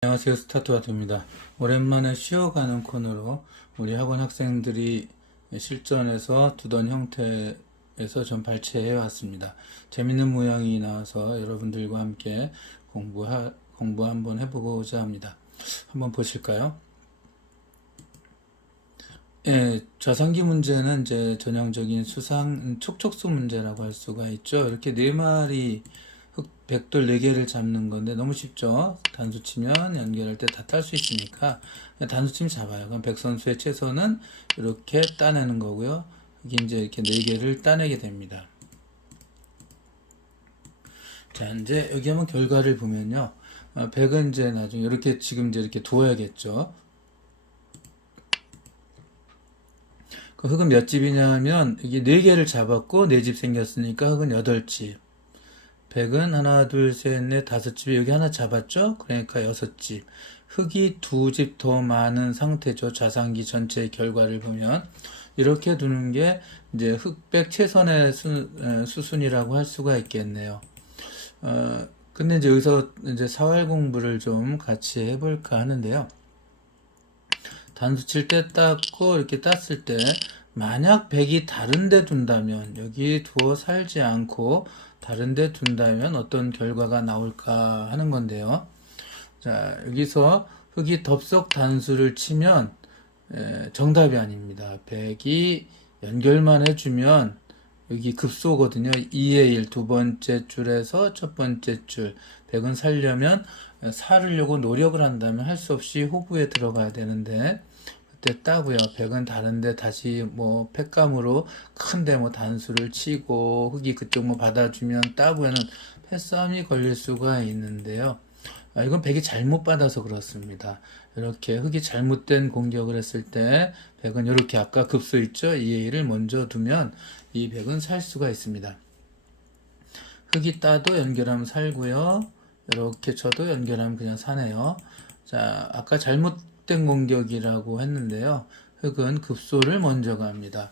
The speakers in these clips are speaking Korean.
안녕하세요. 스타트와트입니다. 오랜만에 쉬어가는 코너로 우리 학원 학생들이 실전에서 두던 형태에서 좀 발췌해 왔습니다. 재밌는 모양이 나와서 여러분들과 함께 공부 한번 해보고자 합니다. 한번 보실까요? 예, 좌상기 문제는 이제 전형적인 촉촉수 문제라고 할 수가 있죠. 이렇게 네 마리 백돌 4개를 잡는 건데 너무 쉽죠. 단수 치면 연결할 때 다 딸 수 있으니까 그냥 단수 치면 잡아요. 그럼 백 선수의 최선은 이렇게 따내는 거고요. 이게 이제 이렇게 4개를 따내게 됩니다. 자, 이제 여기 한번 결과를 보면요. 백은 이제 나중에 이렇게 지금 이제 이렇게 두어야겠죠. 그 흙은 몇 집이냐면 이게 4개를 잡았고 4집 생겼으니까 흙은 8집. 백은 하나, 둘, 셋, 넷, 5집에 여기 하나 잡았죠? 그러니까 6집. 흙이 2집 더 많은 상태죠. 좌상기 전체의 결과를 보면. 이렇게 두는 게 이제 흑백 최선의 수순이라고 할 수가 있겠네요. 근데 이제 여기서 이제 사활 공부를 좀 같이 해볼까 하는데요. 단수 칠 때 땄고 이렇게 땄을 때 만약 백이 다른 데 둔다면 여기 두어 살지 않고 다른 데 둔다면 어떤 결과가 나올까 하는 건데요. 자, 여기서 흙이 덥석 단수를 치면 정답이 아닙니다. 백이 연결만 해주면 여기 급소거든요. 2의 1 두 번째 줄에서 첫 번째 줄 백은 살려면 살으려고 노력을 한다면 할 수 없이 호구에 들어가야 되는데 그때 따고요. 백은 다른데 다시 뭐 팩감으로 큰데 뭐 단수를 치고 흙이 그쪽 뭐 받아주면 따고에는 패싸움이 걸릴 수가 있는데요. 이건 백이 잘못 받아서 그렇습니다. 이렇게 흙이 잘못된 공격을 했을 때 백은 이렇게 아까 급소 있죠? 2의 1을 먼저 두면 이 백은 살 수가 있습니다. 흙이 따도 연결하면 살고요. 이렇게 쳐도 연결하면 그냥 사네요. 자, 아까 잘못된 공격이라고 했는데요. 흙은 급소를 먼저 갑니다.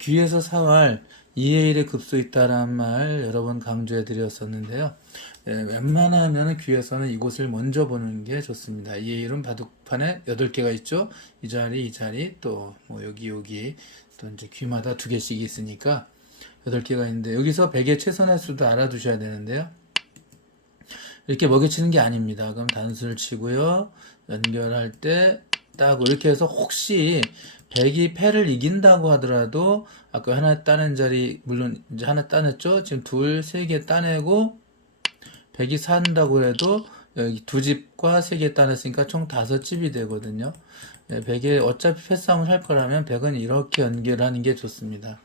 귀에서 사활 2의 1에 급소 있다란 말 여러 번 강조해 드렸었는데요. 웬만하면 귀에서는 이곳을 먼저 보는 게 좋습니다. 2의 1은 바둑판에 8개가 있죠. 이 자리, 또 뭐 여기, 또 이제 귀마다 2개씩 있으니까 8개가 있는데 여기서 100의 최선의 수도 알아두셔야 되는데요. 이렇게 먹여치는 게 아닙니다. 그럼 단수를 치고요. 연결할 때 따고 이렇게 해서 혹시 100이 패를 이긴다고 하더라도 아까 하나 따낸 자리 물론 이제 하나 따냈죠. 지금 둘, 세 개 따내고 100이 산다고 해도 여기 2집과 3개 따냈으니까 총 5집이 되거든요. 100에 어차피 패싸움을 할 거라면 100은 이렇게 연결하는 게 좋습니다.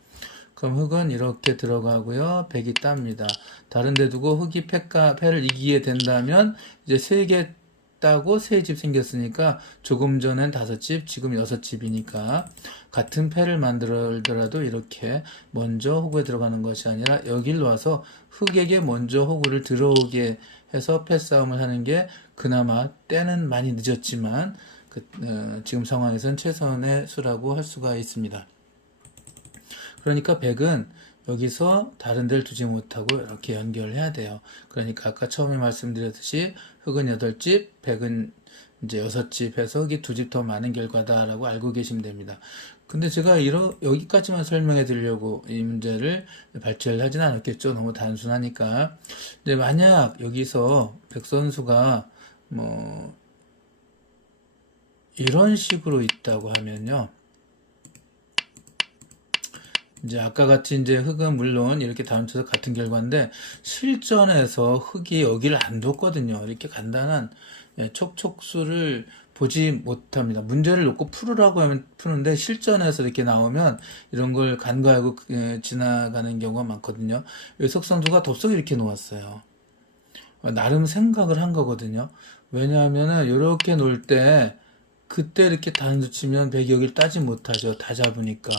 그럼 흙은 이렇게 들어가고요. 백이 땁니다. 다른 데 두고 흙이 패를 이기게 된다면 이제 3개 따고 3집 생겼으니까 조금 전엔 5집, 지금 6집이니까 같은 패를 만들더라도 이렇게 먼저 호구에 들어가는 것이 아니라 여길 와서 흙에게 먼저 호구를 들어오게 해서 패싸움을 하는 게 그나마 때는 많이 늦었지만 지금 상황에선 최선의 수라고 할 수가 있습니다. 그러니까 백은 여기서 다른 데를 두지 못하고 이렇게 연결해야 돼요. 그러니까 아까 처음에 말씀드렸듯이 흙은 8집, 백은 이제 6집 해서 흙이 2집 더 많은 결과다라고 알고 계시면 됩니다. 근데 제가 여기까지만 설명해 드리려고 이 문제를 발췌를 하진 않았겠죠. 너무 단순하니까. 근데 만약 여기서 백 선수가 뭐 이런 식으로 있다고 하면요. 이제 아까 같이 이제 흙은 물론 이렇게 다음 쳐서 같은 결과인데 실전에서 흙이 여기를 안 뒀거든요. 이렇게 간단한 촉촉수를 보지 못합니다. 문제를 놓고 풀으라고 하면 푸는데 실전에서 이렇게 나오면 이런 걸 간과하고 지나가는 경우가 많거든요. 여석 선수가 덥석 이렇게 놓았어요. 나름 생각을 한 거거든요. 왜냐하면은 이렇게 놓을 때 그때 이렇게 단수 치면 백이 여기를 따지 못하죠. 다 잡으니까.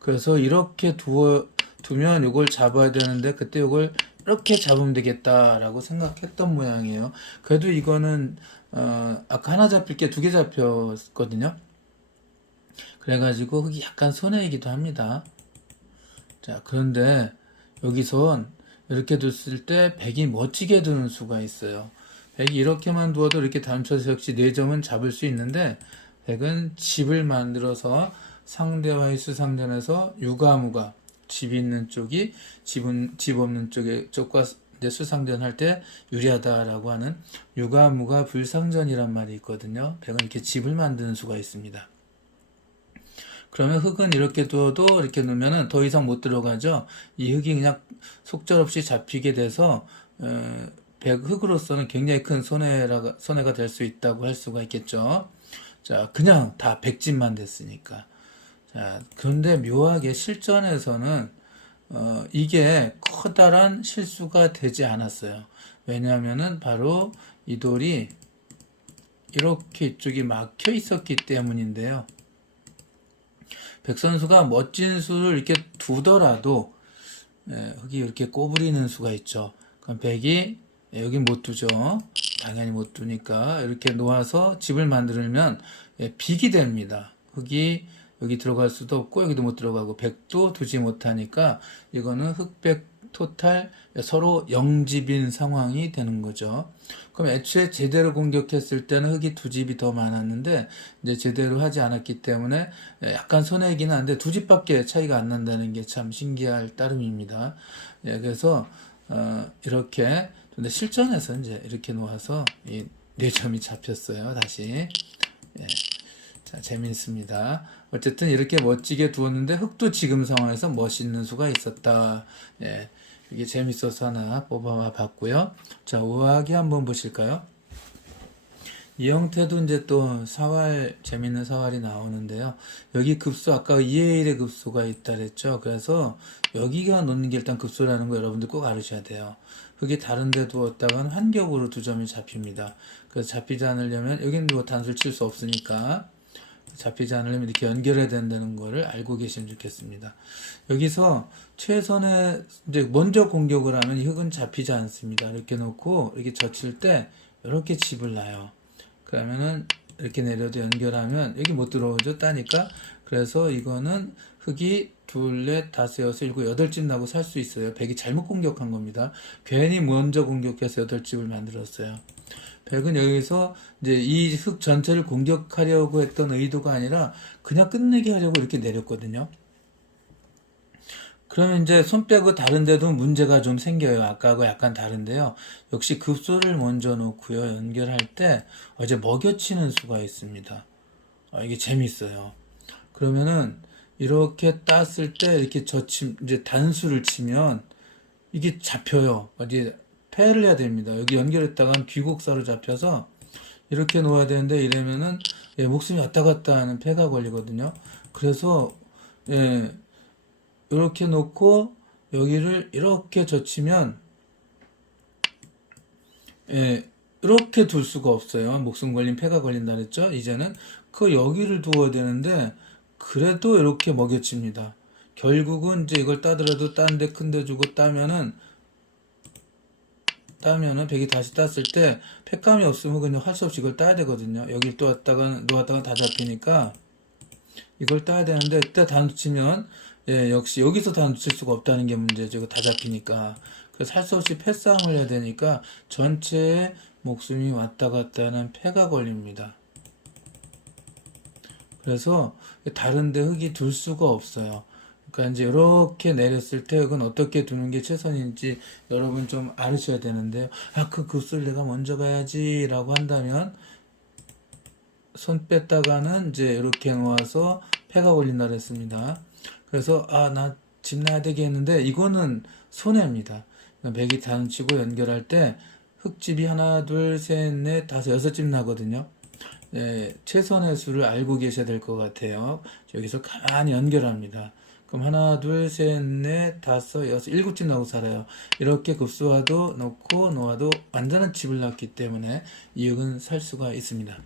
그래서 이렇게 두면 이걸 잡아야 되는데 그때 이걸 이렇게 잡으면 되겠다라고 생각했던 모양이에요. 그래도 이거는 아까 하나 잡힐 게 2개 잡혔거든요. 그래가지고 흙이 약간 손해이기도 합니다. 자, 그런데 여기선 이렇게 뒀을 때 백이 멋지게 두는 수가 있어요. 백이 이렇게만 두어도 이렇게 단쳐서 역시 4점은 잡을 수 있는데 백은 집을 만들어서 상대와의 수상전에서 유가무가 집 있는 쪽이 집 없는 쪽과 이제 수상전할 때 유리하다라고 하는 유가무가 불상전이란 말이 있거든요. 백은 이렇게 집을 만드는 수가 있습니다. 그러면 흙은 이렇게 두어도 이렇게 놓으면 더 이상 못 들어가죠. 이 흙이 그냥 속절없이 잡히게 돼서 흙으로서는 굉장히 큰 손해가 될 수 있다고 할 수가 있겠죠. 자, 그냥 다 백집만 됐으니까. 자, 그런데 묘하게 실전에서는 이게 커다란 실수가 되지 않았어요. 왜냐하면은 바로 이 돌이 이렇게 이쪽이 막혀 있었기 때문인데요. 백 선수가 멋진 수를 이렇게 두더라도 흙이 이렇게 꼬부리는 수가 있죠. 그럼 백이 여기 못 두죠. 당연히 못 두니까 이렇게 놓아서 집을 만들면 빅이 됩니다. 흙이 여기 들어갈 수도 없고 여기도 못 들어가고 백도 두지 못하니까 이거는 흑백 토탈 서로 영집인 상황이 되는 거죠. 그럼 애초에 제대로 공격했을 때는 흙이 두 집이 더 많았는데 이제 제대로 하지 않았기 때문에 약간 손해이긴 한데 두 집밖에 차이가 안 난다는 게 참 신기할 따름입니다. 그래서 이렇게 근데 실전에서 이제 이렇게 놓아서 이 4점이 잡혔어요. 다시. 자, 재밌습니다. 어쨌든 이렇게 멋지게 두었는데 흙도 지금 상황에서 멋있는 수가 있었다. 이게 재밌어서 하나 뽑아 봤고요. 자, 우아하게 한번 보실까요? 이 형태도 이제 또 재밌는 사활이 나오는데요. 여기 급수, 아까 2의 1의 급수가 있다 그랬죠. 그래서 여기가 놓는 게 일단 급수라는 거 여러분들 꼭 알으셔야 돼요. 흙이 다른 데 두었다가는 환격으로 2점이 잡힙니다. 그래서 잡히지 않으려면, 여기는 뭐 단수를 칠 수 없으니까, 잡히지 않으려면 이렇게 연결해야 된다는 거를 알고 계시면 좋겠습니다. 여기서 최선의, 이제 먼저 공격을 하면 이 흙은 잡히지 않습니다. 이렇게 놓고, 이렇게 젖힐 때, 이렇게 집을 놔요. 그러면은, 이렇게 내려도 연결하면, 여기 못 들어오죠? 따니까. 그래서 이거는 흙이 2, 4, 5, 6, 7, 8집 나고 살 수 있어요. 백이 잘못 공격한 겁니다. 괜히 먼저 공격해서 8집을 만들었어요. 백은 여기서 이제 이 흙 전체를 공격하려고 했던 의도가 아니라 그냥 끝내게 하려고 이렇게 내렸거든요. 그러면 이제 손 빼고 다른 데도 문제가 좀 생겨요. 아까하고 약간 다른데요. 역시 급소를 먼저 놓고요. 연결할 때 이제 먹여치는 수가 있습니다. 이게 재밌어요. 그러면은 이렇게 땄을 때 이렇게 이제 단수를 치면 이게 잡혀요. 이제 패를 해야 됩니다. 여기 연결했다간 귀곡사로 잡혀서 이렇게 놓아야 되는데 이러면은 목숨이 왔다 갔다 하는 패가 걸리거든요. 그래서 이렇게 놓고 여기를 이렇게 젖히면 이렇게 둘 수가 없어요. 목숨 걸린 패가 걸린다 그랬죠. 이제는 여기를 두어야 되는데 그래도 이렇게 먹여칩니다. 결국은 이제 이걸 따더라도 딴 데 큰 데 주고 따면은 백이 다시 땄을 때 팩감이 없으면 그냥 할 수 없이 이걸 따야 되거든요. 여기 또 놓았다가 다 잡히니까 이걸 따야 되는데 이때 단수 치면 역시 여기서 단수 칠 수가 없다는 게 문제죠. 이거 다 잡히니까. 그래서 할 수 없이 패싸움을 해야 되니까 전체에 목숨이 왔다 갔다 하는 패가 걸립니다. 그래서 다른데 흙이 둘 수가 없어요. 그러니까 이제 이렇게 내렸을 때 흙은 어떻게 두는 게 최선인지 여러분 좀 알으셔야 되는데요. 그 급수를 내가 먼저 가야지 라고 한다면 손 뺐다가는 이제 이렇게 놓아서 패가 걸린다 그랬습니다. 그래서 나 집 놔야 되겠는데 이거는 손해입니다. 백이 단치고 연결할 때 흙집이 하나, 둘, 셋, 넷, 다섯, 6집 나거든요. 최선의 수를 알고 계셔야 될 것 같아요. 여기서 가만히 연결합니다. 그럼 하나, 둘, 셋, 넷, 다섯, 여섯, 7집 나고 살아요. 이렇게 급수화도 놓고 놓아도 완전한 집을 놨기 때문에 이 흙은 살 수가 있습니다.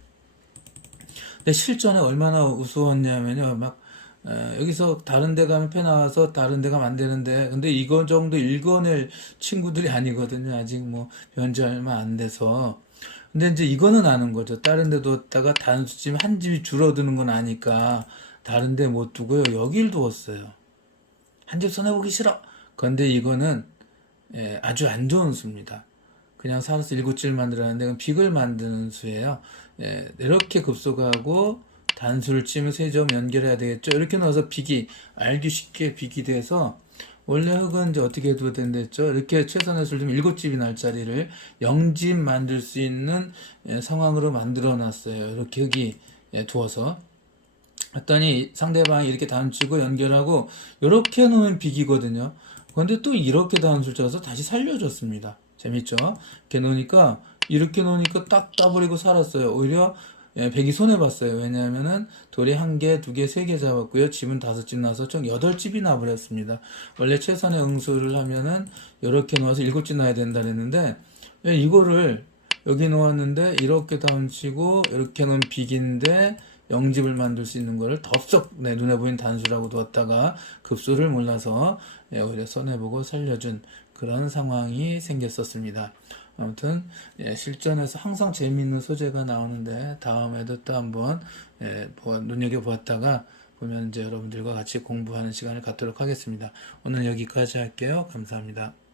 근데 실전에 얼마나 우스웠냐면요. 여기서 다른 데 가면 패 나와서 다른 데 가면 안 되는데, 근데 이거 정도 읽어낼 친구들이 아니거든요. 아직 뭐 변지 얼마 안 돼서. 근데 이제 이거는 아는 거죠. 다른 데 뒀다가 단수집 한 집이 줄어드는 건 아니까 다른 데 못 두고요. 여길 두었어요. 한 집 손해보기 싫어. 그런데 이거는 아주 안 좋은 수입니다. 그냥 살아서 일곱집을 만들었는데 그건 빅을 만드는 수예요. 예, 이렇게 급속하고 단수를 치면 세 점 연결해야 되겠죠. 이렇게 넣어서 빅이 알기 쉽게 빅이 돼서 원래 흙은 이제 어떻게 해도 된댔죠. 이렇게 최선의 수를 두면 일곱 집이 날 자리를 0집 만들 수 있는 상황으로 만들어 놨어요. 이렇게 흙이 두어서. 했더니 상대방이 이렇게 단수치고 연결하고 이렇게 놓으면 빅이거든요. 그런데 또 이렇게 단수를 쳐서 다시 살려줬습니다. 재밌죠? 이렇게 놓으니까 딱 따버리고 살았어요. 오히려 백이 손해봤어요. 왜냐하면은 돌이 한 개, 두 개, 세 개 잡았고요. 집은 다섯 집 나서 총 여덟 집이 나버렸습니다. 원래 최선의 응수를 하면은 이렇게 놓아서 일곱 집 나야 된다 그랬는데 이거를 여기 놓았는데 이렇게 다운치고 이렇게 놓으면 빅인데 0집을 만들 수 있는 거를 덥석 눈에 보이는 단수라고 두었다가 급수를 몰라서 오히려 손해보고 살려준 그런 상황이 생겼었습니다. 아무튼 실전에서 항상 재미있는 소재가 나오는데 다음에도 또 한번 눈여겨보았다가 보면 이제 여러분들과 같이 공부하는 시간을 갖도록 하겠습니다. 오늘 여기까지 할게요. 감사합니다.